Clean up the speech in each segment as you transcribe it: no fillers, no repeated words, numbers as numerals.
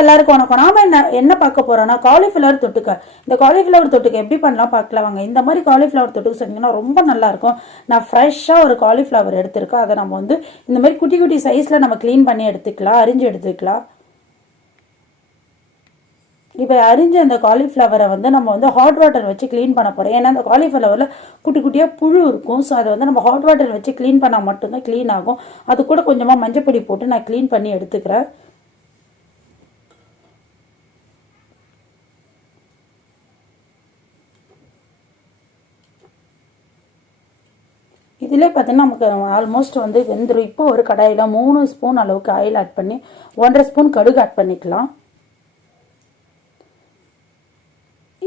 எல்லாருக்கும் வணக்கம். நாம என்ன பார்க்க போறோம்னா காலிஃபிளவர் தொட்டுக்க. இந்த காலிஃபிளவர் தொட்டுக்க எப்படி பண்ணலாம் பார்க்கலாம் வாங்க. இந்த மாதிரி காலிஃபிளவர் தொட்டுக்க செஞ்சீங்கன்னா ரொம்ப நல்லா இருக்கும். நான் ஃப்ரெஷ்ஷாக ஒரு காலிஃபிளவர் எடுத்திருக்கேன். அதை நம்ம இந்த மாதிரி குட்டி குட்டி சைஸில் நம்ம க்ளீன் பண்ணி எடுத்துக்கலாம், அரிஞ்சு எடுத்துக்கலாம். இப்போ அரிஞ்ச அந்த காலிஃப்ளவரை நம்ம ஹாட் வாட்டர் வச்சு க்ளீன் பண்ண போகிறோம். ஏன்னா அந்த காலிஃப்ளவரில் குட்டி குட்டியாக புழு இருக்கும். ஸோ அதை நம்ம ஹாட் வாட்டர் வச்சு க்ளீன் பண்ணால் மட்டும்தான் க்ளீன் ஆகும். அது கூட கொஞ்சமாக மஞ்சப்பொடி போட்டு நான் க்ளீன் பண்ணி எடுத்துக்கிறேன். இதிலே பார்த்தீங்கன்னா நமக்கு ஆல்மோஸ்ட் வெந்துடும். இப்போ ஒரு கடாயில் 3 ஸ்பூன் அளவுக்கு ஆயில் ஆட் பண்ணி 1.5 ஸ்பூன் கடுகு ஆட் பண்ணிக்கலாம்.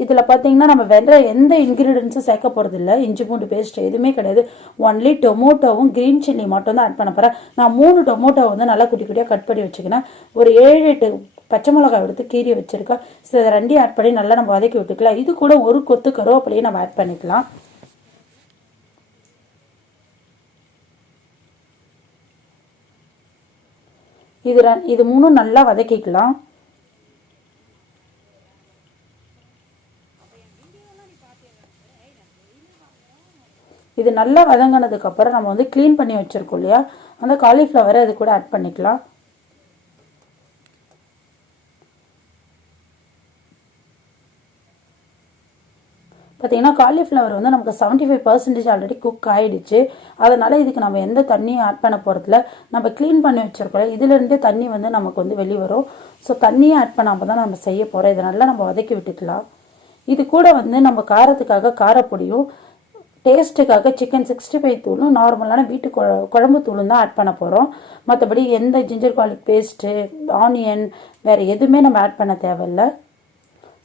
இதில் பார்த்தீங்கன்னா நம்ம வேற எந்த இன்க்ரீடியன்ஸும் சேர்க்க போகிறது இல்லை. இஞ்சி பூண்டு பேஸ்ட் எதுவுமே கிடையாது. ஒன்லி டொமோட்டோவும் க்ரீன் சில்லி மட்டும் தான் ஆட் பண்ண போகிறேன். நான் 3 டொமோட்டோ நல்லா குட்டி குட்டியாக கட் பண்ணி வச்சுக்கினேன். ஒரு 7-8 பச்சை மிளகாய் எடுத்து கீரி வச்சுருக்கேன். ஸோ இதை 2 ஆட் பண்ணி நல்லா நம்ம வதக்கி விட்டுக்கலாம். இது கூட ஒரு கொத்து கருவேப்பிலையும் நம்ம ஆட் பண்ணிக்கலாம். இது 3 நல்லா வதக்கிக்கலாம். இது நல்லா வதங்கினதுக்கு அப்புறம் நம்ம க்ளீன் பண்ணி வச்சிருக்கோம் இல்லையா, அந்த காலிஃப்ளவரை அது கூட ஆட் பண்ணிக்கலாம். பார்த்தீங்கன்னா காலிஃப்ளவர் நமக்கு 75% ஆல்ரெடி குக் ஆகிடுச்சு. அதனால் இதுக்கு நம்ம எந்த தண்ணியும் ஆட் பண்ண போகிறதில்ல. நம்ம க்ளீன் பண்ணி வச்சுருக்கோம், இதுலேருந்தே தண்ணி நமக்கு வெளியே வரும். ஸோ தண்ணியை ஆட் பண்ணாமல் தான் நம்ம செய்ய போகிறோம். இதை நல்லா நம்ம வதக்கி விட்டுக்கலாம். இது கூட நம்ம காரத்துக்காக காரப்பொடியும், டேஸ்ட்டுக்காக சிக்கன் 65 தூளும், நார்மலான வீட்டு குழம்பு தூளும் தான் ஆட் பண்ண போகிறோம். மற்றபடி எந்த ஜிஞ்சர் கார்லிக் பேஸ்ட்டு, ஆனியன் வேறு எதுவுமே நம்ம ஆட் பண்ண தேவையில்லை.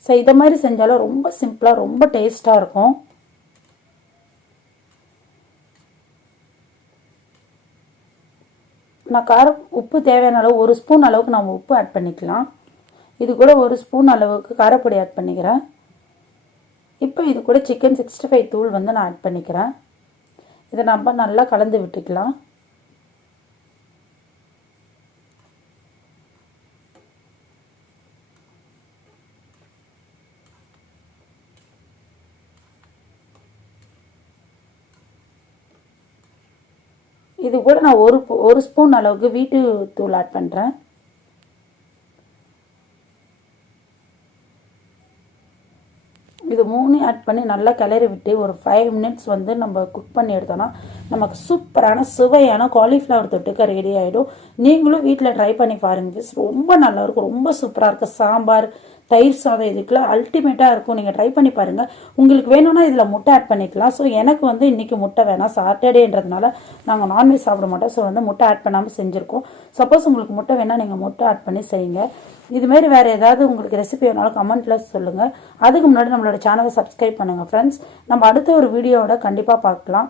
ஸோ இதை மாதிரி செஞ்சாலும் ரொம்ப சிம்பிளாக ரொம்ப டேஸ்ட்டாக இருக்கும். நான் உப்பு தேவையான அளவு 1 ஸ்பூன் அளவுக்கு நம்ம உப்பு ஆட் பண்ணிக்கலாம். இது கூட 1 ஸ்பூன் அளவுக்கு காரப்பொடி ஆட் பண்ணிக்கிறேன். இப்போ இது கூட சிக்கன் 65 தூள் நான் ஆட் பண்ணிக்கிறேன். இதை நம்ம நல்லா கலந்து விட்டுக்கலாம். இது கூட நான் ஒரு ஸ்பூன் அளவுக்கு வீட்டு தூள் ஆட் பண்ணுறேன். இது 3 ஆட் பண்ணி நல்லா கிளறி விட்டு ஒரு 5 மினிட்ஸ் நம்ம குக் பண்ணி எடுத்தோம்னா நமக்கு சூப்பரான சுவையான காலிஃப்ளவர் தொட்டுக்க ரெடி ஆகிடும். நீங்களும் வீட்டில் ட்ரை பண்ணி பாருங்க. ரொம்ப நல்லாயிருக்கும், ரொம்ப சூப்பராக இருக்கும். சாம்பார், தயிர் சாதம் இதுக்கெல்லாம் அல்டிமேட்டாக இருக்கும். நீங்கள் ட்ரை பண்ணி பாருங்கள். உங்களுக்கு வேணும்னா இதில் முட்டை ஆட் பண்ணிக்கலாம். ஸோ எனக்கு இன்றைக்கி முட்டை வேணாம், சாட்டர்டேன்றதுனால நாங்கள் நான்வெஜ் சாப்பிட மாட்டோம். ஸோ முட்டை ஆட் பண்ணாமல் செஞ்சுருக்கோம். சப்போஸ் உங்களுக்கு முட்டை வேணால் நீங்கள் முட்டை ஆட் பண்ணி செய்யுங்க. இதுமாரி வேறு ஏதாவது உங்களுக்கு ரெசிபி வேணாலும் கமெண்ட்டில் சொல்லுங்கள். அதுக்கு முன்னாடி நம்மளோட சேனலை சப்ஸ்கிரைப் பண்ணுங்கள் ஃப்ரெண்ட்ஸ். நம்ம அடுத்த ஒரு வீடியோவோட கண்டிப்பாக பார்க்கலாம்.